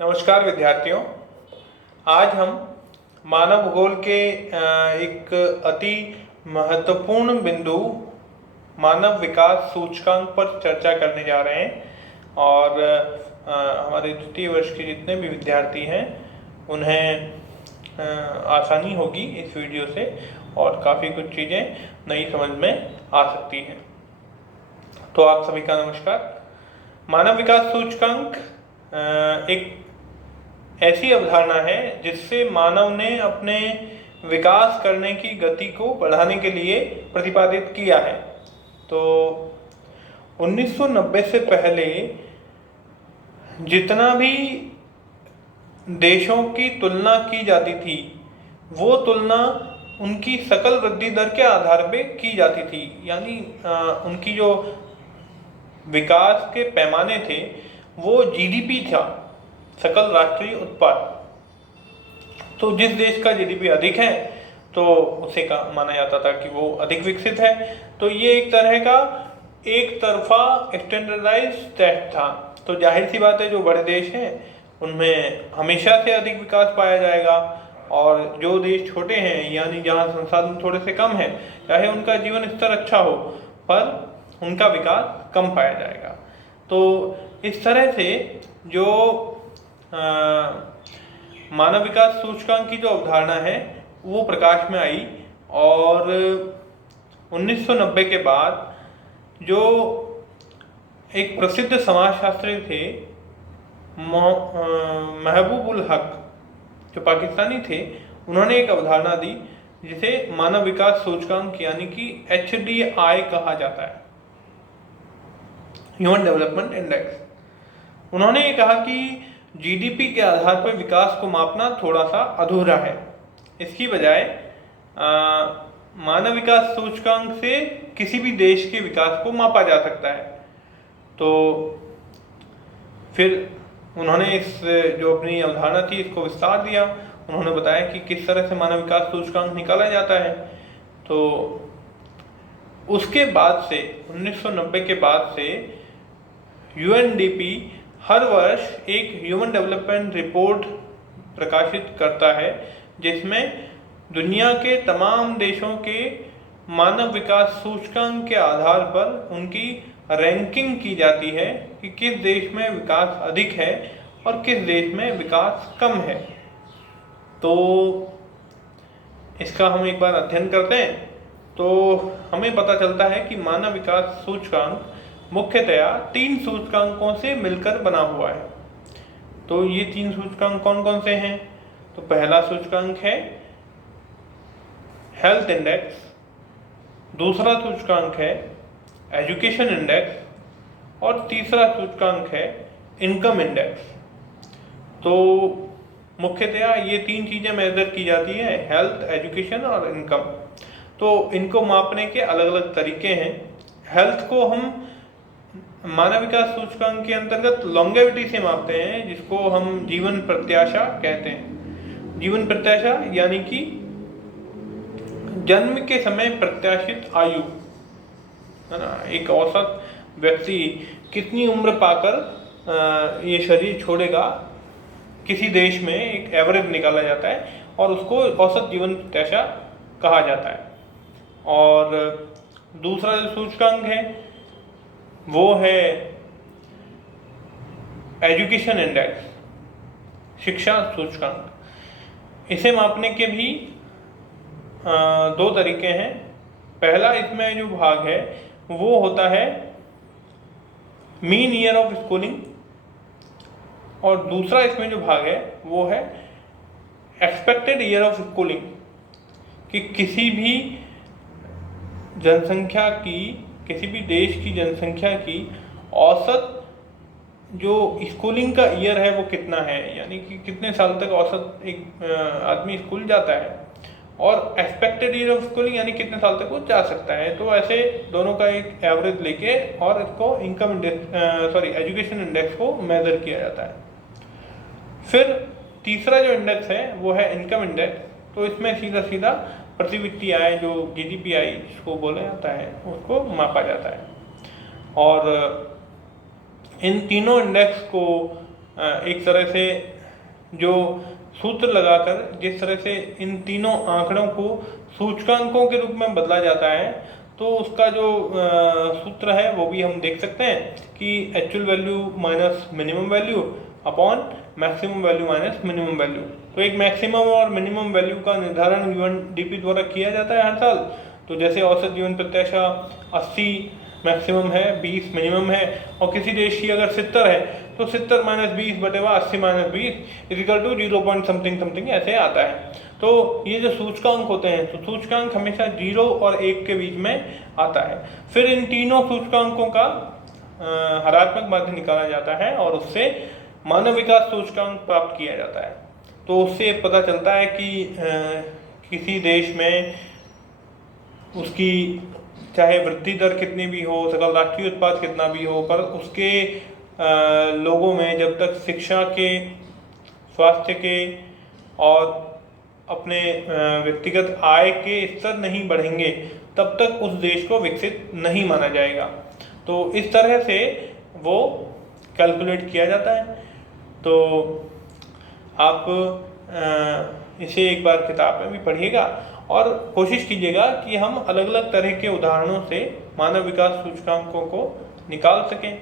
नमस्कार विद्यार्थियों। आज हम मानव भूगोल के एक अति महत्वपूर्ण बिंदु मानव विकास सूचकांक पर चर्चा करने जा रहे हैं और हमारे द्वितीय वर्ष के जितने भी विद्यार्थी हैं उन्हें आसानी होगी इस वीडियो से और काफ़ी कुछ चीज़ें नई समझ में आ सकती हैं। तो आप सभी का नमस्कार। मानव विकास सूचकांक एक ऐसी अवधारणा है जिससे मानव ने अपने विकास करने की गति को बढ़ाने के लिए प्रतिपादित किया है। तो 1990 से पहले जितना भी देशों की तुलना की जाती थी वो तुलना उनकी सकल वृद्धि दर के आधार पे की जाती थी, यानी उनकी जो विकास के पैमाने थे वो जीडीपी था, सकल राष्ट्रीय उत्पाद। तो जिस देश का जीडीपी अधिक है तो उसे का माना जाता था कि वो अधिक विकसित है। तो ये एक तरह का एक तरफा स्टैंडर्डाइज टेस्ट था। तो जाहिर सी बात है जो बड़े देश हैं उनमें हमेशा से अधिक विकास पाया जाएगा और जो देश छोटे हैं यानी जहाँ संसाधन थोड़े से कम है, चाहे उनका जीवन स्तर अच्छा हो पर उनका विकास कम पाया जाएगा। तो इस तरह से जो मानव विकास सूचकांक की जो अवधारणा है वो प्रकाश में आई और 1990 के बाद जो एक प्रसिद्ध समाजशास्त्री थे महबूब उल हक, जो पाकिस्तानी थे, उन्होंने एक अवधारणा दी जिसे मानव विकास सूचकांक यानी कि HDI कहा जाता है, ह्यूमन डेवलपमेंट इंडेक्स। उन्होंने ये कहा कि जीडीपी के आधार पर विकास को मापना थोड़ा सा अधूरा है। इसकी बजाय मानव विकास सूचकांक से किसी भी देश के विकास को मापा जा सकता है। तो फिर उन्होंने इस जो अपनी अवधारणा थी इसको विस्तार दिया। उन्होंने बताया कि किस तरह से मानव विकास सूचकांक निकाला जाता है। तो उसके बाद से 1990 के बाद से यूएनडीपी हर वर्ष एक ह्यूमन डेवलपमेंट रिपोर्ट प्रकाशित करता है जिसमें दुनिया के तमाम देशों के मानव विकास सूचकांक के आधार पर उनकी रैंकिंग की जाती है कि किस देश में विकास अधिक है और किस देश में विकास कम है। तो इसका हम एक बार अध्ययन करते हैं तो हमें पता चलता है कि मानव विकास सूचकांक मुख्यतया 3 सूचकांकों से मिलकर बना हुआ है। तो ये 3 सूचकांक कौन कौन से हैं? तो पहला सूचकांक है हेल्थ इंडेक्स, दूसरा सूचकांक है एजुकेशन इंडेक्स और तीसरा सूचकांक है इनकम इंडेक्स। तो मुख्यतया ये 3 चीज़ें मेजर की जाती है, हेल्थ, एजुकेशन और इनकम। तो इनको मापने के अलग अलग तरीके हैं। हेल्थ को हम मानव विकास सूचकांक के अंतर्गत लॉन्गेविटी से मापते हैं, जिसको हम जीवन प्रत्याशा कहते हैं। जीवन प्रत्याशा यानी कि जन्म के समय प्रत्याशित आयु, है ना, एक औसत व्यक्ति कितनी उम्र पाकर ये शरीर छोड़ेगा, किसी देश में एक एवरेज निकाला जाता है और उसको औसत जीवन प्रत्याशा कहा जाता है। और दूसरा जो सूचकांक है वो है एजुकेशन इंडेक्स, शिक्षा सूचकांक। इसे मापने के भी 2 तरीके हैं। पहला इसमें जो भाग है वो होता है मीन ईयर ऑफ स्कूलिंग और दूसरा इसमें जो भाग है वो है एक्सपेक्टेड ईयर ऑफ स्कूलिंग, कि किसी भी जनसंख्या की, किसी भी देश की जनसंख्या की औसत जो स्कूलिंग का ईयर है वो कितना है, यानी कि कितने साल तक औसत एक आदमी स्कूल जाता है, और एक्सपेक्टेड ईयर ऑफ स्कूलिंग यानी कितने साल तक वो जा सकता है। तो ऐसे दोनों का एक एवरेज लेके और इसको इनकम इंडेक्स एजुकेशन इंडेक्स को मेजर किया जाता है। फिर तीसरा जो इंडेक्स है वो है इनकम इंडेक्स। तो इसमें सीधा सीधा प्रति आय, जो जीडीपी आई जिसको बोला जाता है, उसको मापा जाता है। और इन तीनों इंडेक्स को एक तरह से जो सूत्र लगाकर जिस तरह से इन तीनों आंकड़ों को सूचकांकों के रूप में बदला जाता है, तो उसका जो सूत्र है वो भी हम देख सकते हैं कि actual value minus minimum value upon maximum value minus minimum value. तो एक मैक्सिमम और मिनिमम वैल्यू का निर्धारण यूएनडीपी द्वारा किया जाता है हर साल। तो जैसे औसत जीवन प्रत्याशा 80 मैक्सिमम है, 20 मिनिमम है, और किसी देश की अगर 70 है तो 70 माइनस 20 बटेवा 80 minus 20 equal to 0 point something something ऐसे आता है। तो ये जो सूचकांक होते हैं, तो सूचकांक हमेशा 0 और 1 के बीच में आता है। फिर इन तीनों सूचकांकों का हरात्मक माध्य निकाला जाता है और उससे मानव विकास सूचकांक प्राप्त किया जाता है। तो उससे पता चलता है कि किसी देश में उसकी चाहे वृद्धि दर कितनी भी हो, सकल राष्ट्रीय उत्पाद कितना भी हो, पर उसके लोगों में जब तक शिक्षा के, स्वास्थ्य के और अपने व्यक्तिगत आय के स्तर नहीं बढ़ेंगे तब तक उस देश को विकसित नहीं माना जाएगा। तो इस तरह से वो कैलकुलेट किया जाता है। तो आप इसे एक बार किताब में भी पढ़िएगा और कोशिश कीजिएगा कि हम अलग अलग तरह के उदाहरणों से मानव विकास सूचकांकों को निकाल सकें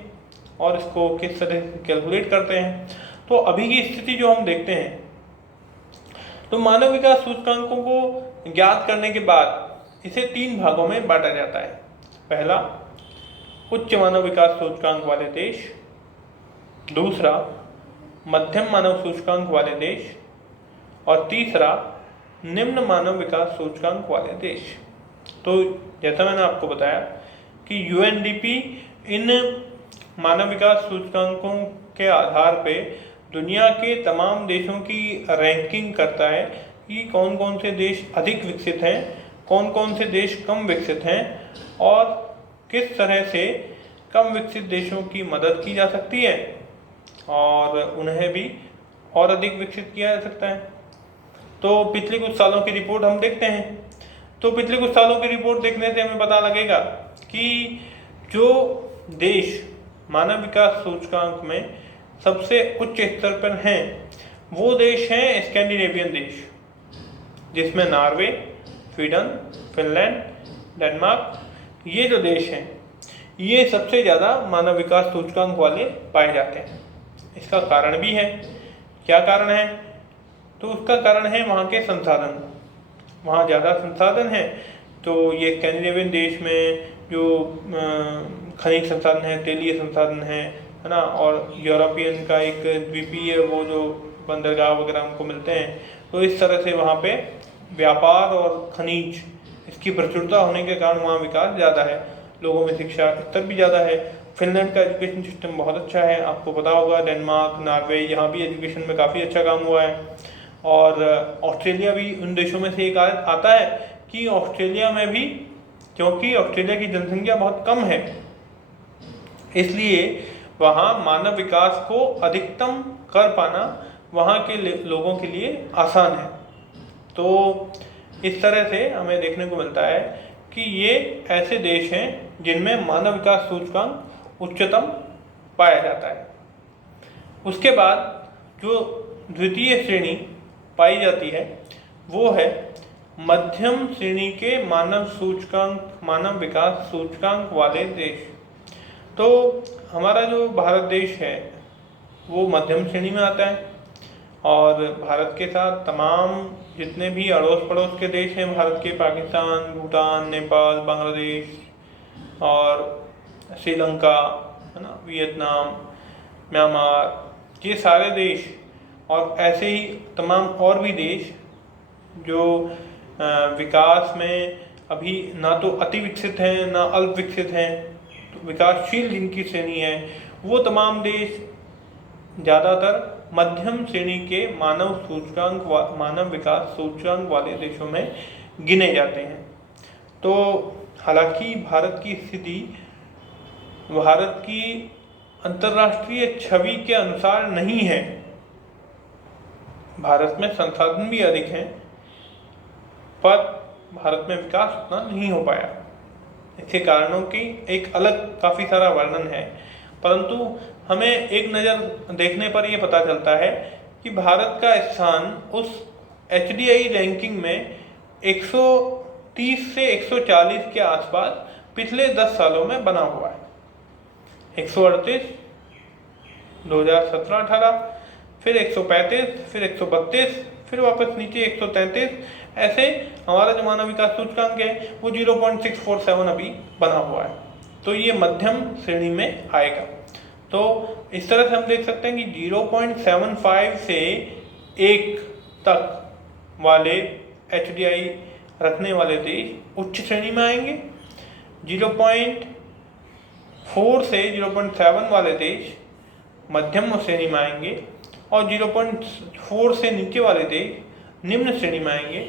और इसको किस तरह से कैलकुलेट करते हैं। तो अभी की स्थिति जो हम देखते हैं, तो मानव विकास सूचकांकों को ज्ञात करने के बाद इसे 3 भागों में बांटा जाता है। पहला, उच्च मानव विकास सूचकांक वाले देश। दूसरा, मध्यम मानव सूचकांक वाले देश। और तीसरा, निम्न मानव विकास सूचकांक वाले देश। तो जैसा मैंने आपको बताया कि यूएनडीपी इन मानव विकास सूचकांकों के आधार पे दुनिया के तमाम देशों की रैंकिंग करता है कि कौन कौन से देश अधिक विकसित हैं, कौन कौन से देश कम विकसित हैं और किस तरह से कम विकसित देशों की मदद की जा सकती है और उन्हें भी और अधिक विकसित किया जा सकता है। तो पिछले कुछ सालों की रिपोर्ट हम देखते हैं। तो पिछले कुछ सालों की रिपोर्ट देखने से हमें पता लगेगा कि जो देश मानव विकास सूचकांक में सबसे उच्च स्तर पर हैं वो देश हैं स्कैंडिनेवियन देश, जिसमें नॉर्वे, स्वीडन, फिनलैंड, डेनमार्क, ये जो देश हैं ये सबसे ज़्यादा मानव विकास सूचकांक वाले पाए जाते हैं। इसका कारण भी है। क्या कारण है? तो उसका कारण है वहाँ के संसाधन। वहाँ ज़्यादा संसाधन हैं। तो ये स्कैंडिनेवियन देश में जो खनिज संसाधन है, तेलीय संसाधन है ना, और यूरोपियन का एक द्वीपीय वो जो बंदरगाह वगैरह हमको मिलते हैं। तो इस तरह से वहाँ पे व्यापार और खनिज इसकी प्रचुरता होने के कारण वहाँ विकास ज़्यादा है। लोगों में शिक्षा स्तर भी ज़्यादा है। फिनलैंड का एजुकेशन सिस्टम बहुत अच्छा है, आपको पता होगा। डेनमार्क, नॉर्वे, यहाँ भी एजुकेशन में काफ़ी अच्छा काम हुआ है। और ऑस्ट्रेलिया भी उन देशों में से एक आता है कि ऑस्ट्रेलिया में भी, क्योंकि ऑस्ट्रेलिया की जनसंख्या बहुत कम है, इसलिए वहाँ मानव विकास को अधिकतम कर पाना वहाँ के लोगों के लिए आसान है। तो इस तरह से हमें देखने को मिलता है कि ये ऐसे देश हैं जिनमें मानव विकास सूचकांक उच्चतम पाया जाता है। उसके बाद जो द्वितीय श्रेणी पाई जाती है वो है मध्यम श्रेणी के मानव विकास सूचकांक वाले देश। तो हमारा जो भारत देश है वो मध्यम श्रेणी में आता है और भारत के साथ तमाम जितने भी अड़ोस पड़ोस के देश हैं भारत के, पाकिस्तान, भूटान, नेपाल, बांग्लादेश और श्रीलंका, है ना, वियतनाम, म्यांमार, ये सारे देश और ऐसे ही तमाम और भी देश जो विकास में अभी ना तो अति विकसित हैं ना अल्प विकसित हैं, तो विकासशील जिनकी श्रेणी है, वो तमाम देश ज़्यादातर मध्यम श्रेणी के मानव विकास सूचकांक वाले देशों में गिने जाते हैं। तो हालांकि भारत की स्थिति भारत की अंतर्राष्ट्रीय छवि के अनुसार नहीं है। भारत में संसाधन भी अधिक हैं पर भारत में विकास उतना नहीं हो पाया। इसके कारणों की एक अलग काफ़ी सारा वर्णन है, परंतु हमें एक नज़र देखने पर ये पता चलता है कि भारत का स्थान उस HDI रैंकिंग में 130 से 140 के आसपास पिछले 10 सालों में बना हुआ है। 138 2017-18, फिर 135, फिर 132, फिर वापस नीचे 133। ऐसे हमारा जो मानव विकास सूचकांक है वो 0.647 अभी बना हुआ है, तो ये मध्यम श्रेणी में आएगा। तो इस तरह से हम देख सकते हैं कि 0.75 से 1 तक वाले HDI रखने वाले देश उच्च श्रेणी में आएंगे, 0.4 से 0.7 वाले देश मध्यम श्रेणी में आएंगे, और 0.4 से नीचे वाले देश निम्न श्रेणी में आएंगे।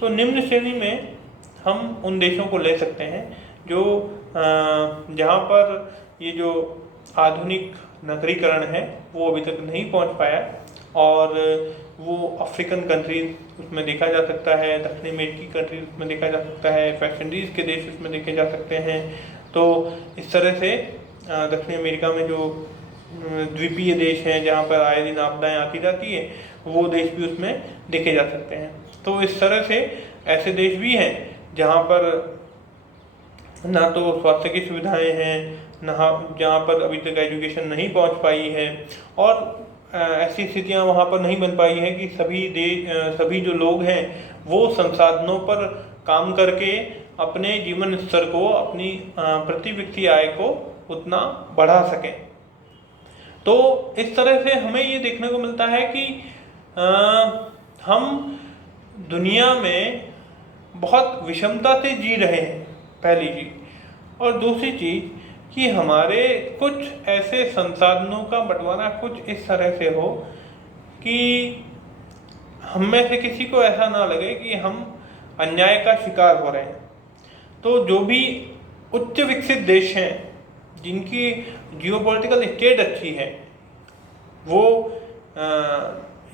तो निम्न श्रेणी में हम उन देशों को ले सकते हैं जो जहाँ पर ये जो आधुनिक नगरीकरण है वो अभी तक नहीं पहुँच पाया, और वो अफ्रीकन कंट्रीज उसमें देखा जा सकता है, दक्षिण अमेरिकी कंट्रीज उसमें देखा जा सकता है, वेस्ट इंडीज़ के देश उसमें देखे जा सकते हैं। तो इस तरह से दक्षिण अमेरिका में जो द्वीपीय देश हैं जहाँ पर आए दिन आपदाएँ आती जाती है, वो देश भी उसमें देखे जा सकते हैं। तो इस तरह से ऐसे देश भी हैं जहाँ पर ना तो स्वास्थ्य की सुविधाएं हैं, ना जहाँ पर अभी तक एजुकेशन नहीं पहुँच पाई है, और ऐसी स्थितियाँ वहाँ पर नहीं बन पाई हैं कि सभी जो लोग हैं वो संसाधनों पर काम करके अपने जीवन स्तर को, अपनी प्रति व्यक्ति आय को उतना बढ़ा सकें। तो इस तरह से हमें ये देखने को मिलता है कि हम दुनिया में बहुत विषमता से जी रहे हैं, पहली चीज़। और दूसरी चीज़ कि हमारे कुछ ऐसे संसाधनों का बंटवारा कुछ इस तरह से हो कि हम में से किसी को ऐसा ना लगे कि हम अन्याय का शिकार हो रहे हैं। तो जो भी उच्च विकसित देश हैं जिनकी जियोपॉलिटिकल स्टेट अच्छी है, वो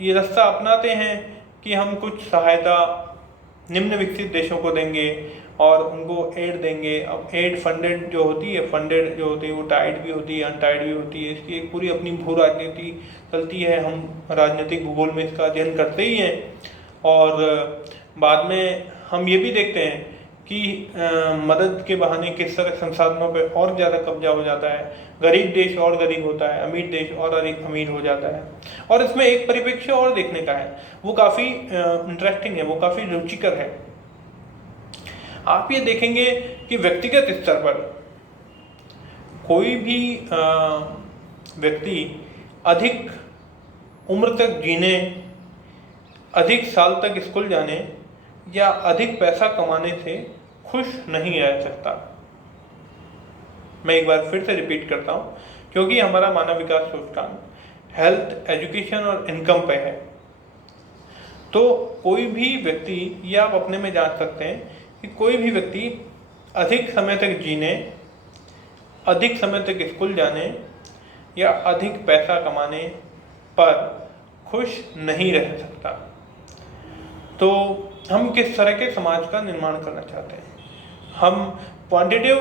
ये रास्ता अपनाते हैं कि हम कुछ सहायता निम्न विकसित देशों को देंगे और उनको एड देंगे। अब एड फंडेड जो होती है वो टाइड भी होती है, अनटाइड भी होती है। इसकी एक पूरी अपनी भू राजनीति चलती है, हम राजनीतिक भूगोल में इसका अध्ययन करते ही हैं। और बाद में हम ये भी देखते हैं कि मदद के बहाने किस तरह संसाधनों पे और ज़्यादा कब्जा हो जाता है, गरीब देश और गरीब होता है, अमीर देश और अधिक अमीर हो जाता है। और इसमें एक परिप्रेक्ष्य और देखने का है, वो काफ़ी इंटरेस्टिंग है, वो काफ़ी रुचिकर है। आप ये देखेंगे कि व्यक्तिगत स्तर पर कोई भी व्यक्ति अधिक उम्र तक जीने, अधिक साल तक स्कूल जाने या अधिक पैसा कमाने से खुश नहीं रह सकता। मैं एक बार फिर से रिपीट करता हूँ, क्योंकि हमारा मानव विकास सूचकांक हेल्थ, एजुकेशन और इनकम पे है। तो कोई भी व्यक्ति, या आप अपने में जांच सकते हैं कि कोई भी व्यक्ति अधिक समय तक जीने, अधिक समय तक स्कूल जाने या अधिक पैसा कमाने पर खुश नहीं रह सकता। तो हम किस तरह के समाज का निर्माण करना चाहते हैं? हम क्वांटिटेटिव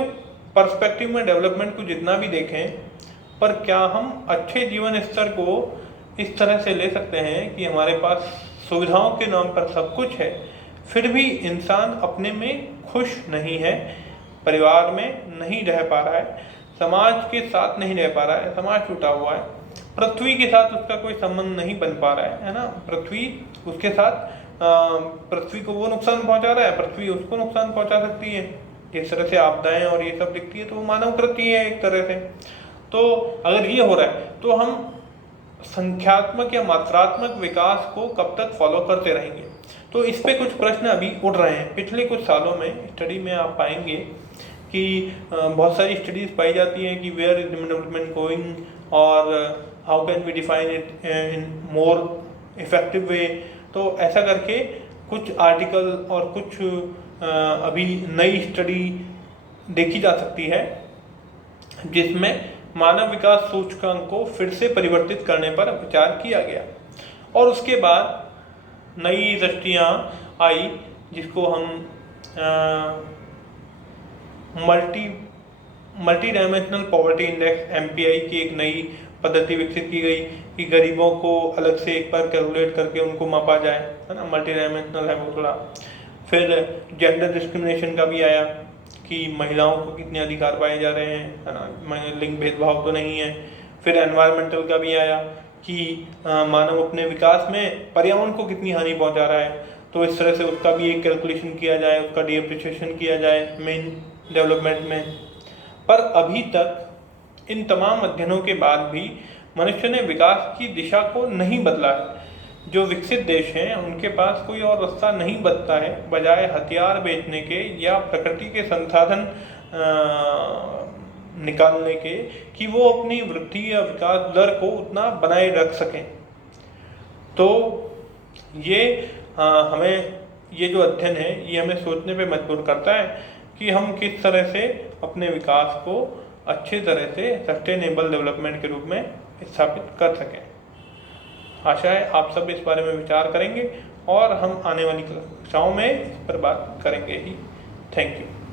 पर्सपेक्टिव में डेवलपमेंट को जितना भी देखें, पर क्या हम अच्छे जीवन स्तर को इस तरह से ले सकते हैं कि हमारे पास सुविधाओं के नाम पर सब कुछ है, फिर भी इंसान अपने में खुश नहीं है, परिवार में नहीं रह पा रहा है, समाज के साथ नहीं रह पा रहा है, समाज टूटा हुआ है, पृथ्वी के साथ उसका कोई संबंध नहीं बन पा रहा है ना। पृथ्वी उसके साथ, पृथ्वी को वो नुकसान पहुंचा रहा है, पृथ्वी उसको नुकसान पहुंचा सकती है। जिस तरह से आपदाएं और ये सब दिखती है तो वो मानव कृति है एक तरह से। तो अगर ये हो रहा है तो हम संख्यात्मक या मात्रात्मक विकास को कब तक फॉलो करते रहेंगे? तो इस पे कुछ प्रश्न अभी उठ रहे हैं। पिछले कुछ सालों में स्टडी में आप पाएंगे कि बहुत सारी स्टडीज़ पाई जाती हैं कि where is human development going और how can we define it in more effective way. तो ऐसा करके कुछ आर्टिकल और कुछ अभी नई स्टडी देखी जा सकती है जिसमें मानव विकास सूचकांक को फिर से परिवर्तित करने पर विचार किया गया। और उसके बाद नई दृष्टियाँ आई जिसको हम multi dimensional poverty index MPI की एक नई पद्धति विकसित की गई कि गरीबों को अलग से एक बार कैलकुलेट करके उनको मापा जाए, है ना, मल्टी डायमेंशनल है वो थोड़ा। फिर जेंडर डिस्क्रिमिनेशन का भी आया कि महिलाओं को कितने अधिकार पाए जा रहे हैं, है ना, लिंग भेदभाव तो नहीं है। फिर एनवायरमेंटल का भी आया कि मानव अपने विकास में पर्यावरण को कितनी हानि पहुंचा रहा है, तो इस तरह से उसका भी एक कैलकुलेशन किया जाए, उसका डीअप्रिसिएशन किया जाए मेन डेवलपमेंट में। पर अभी तक इन तमाम अध्ययनों के बाद भी मनुष्य ने विकास की दिशा को नहीं बदला है। जो विकसित देश हैं उनके पास कोई और रास्ता नहीं बचता है बजाय हथियार बेचने के या प्रकृति के संसाधन निकालने के कि वो अपनी वृद्धि या विकास दर को उतना बनाए रख सकें। तो ये हमें ये जो अध्ययन है ये हमें सोचने पे मजबूर करता है कि हम किस तरह से अपने विकास को अच्छी तरह से सस्टेनेबल डेवलपमेंट के रूप में स्थापित कर सकें। आशा है आप सब इस बारे में विचार करेंगे और हम आने वाली कक्षाओं में इस पर बात करेंगे ही। Thank you.